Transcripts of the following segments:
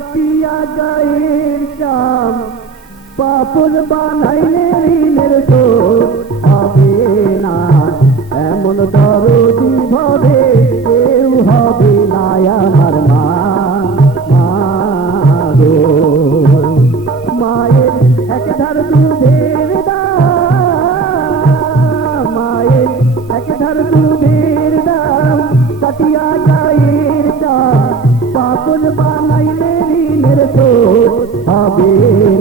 কাটিয়া গায়ের চাম পাপড় বানাইলে ঋণের শোধ হবে না। এমন দরদি ভাবে কেউ হবে না আমার মা। মা গো মায়ের এক ধার দুধের দাম, মায়ের এক ধার দুধের দাম কাটিয়া গায়ের চাম পাপড় বানাইলে ঋণের শোধ হবে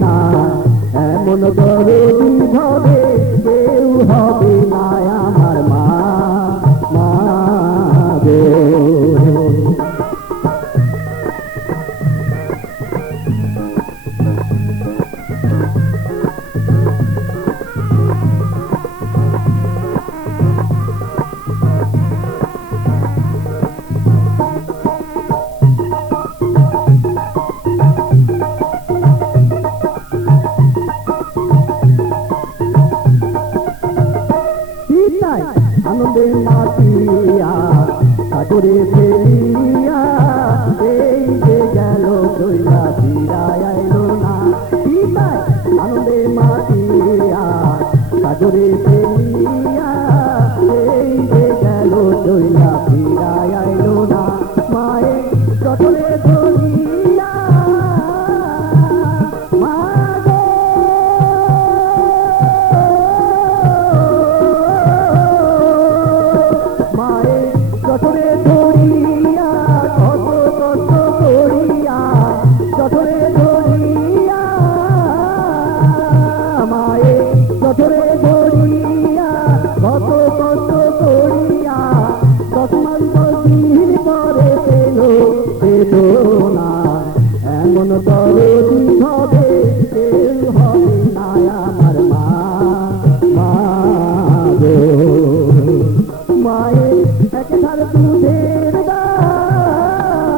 না। এমন দরদি ভাবে কেউ হবে না আমার মা। মা গো আনন্দে মাতিয়া সাগরে ফেলিয়া এই যে গেল দইলা ফিরায় আইলো না। আনন্দে মাতিয়া সাগরে ফেলিয়া এই যে গেল দইলা ফিরায় আইলো না। মায়ে চটলে ধরিয়া মা গো যতরে ধরিয়া কত কষ্ট করিয়া যতরে ধরিয়া মায়ে যতরে ধরিয়া কত কষ্ট করিয়া 10 মাস 10 দিন পরে পেল বেদনা। এমন দরদি হবে কেউ হবে না আমার মা। মা গো মায়ের এক ধার দুধের দাম,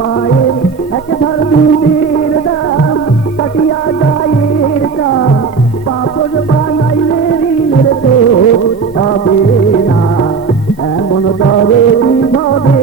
মায়ের এক ধার দুধের দাম কাটিয়া গায়ের চাম পাপড় বানাইলে ঋণের শোধ হবে না। এমন দরদি ভাবে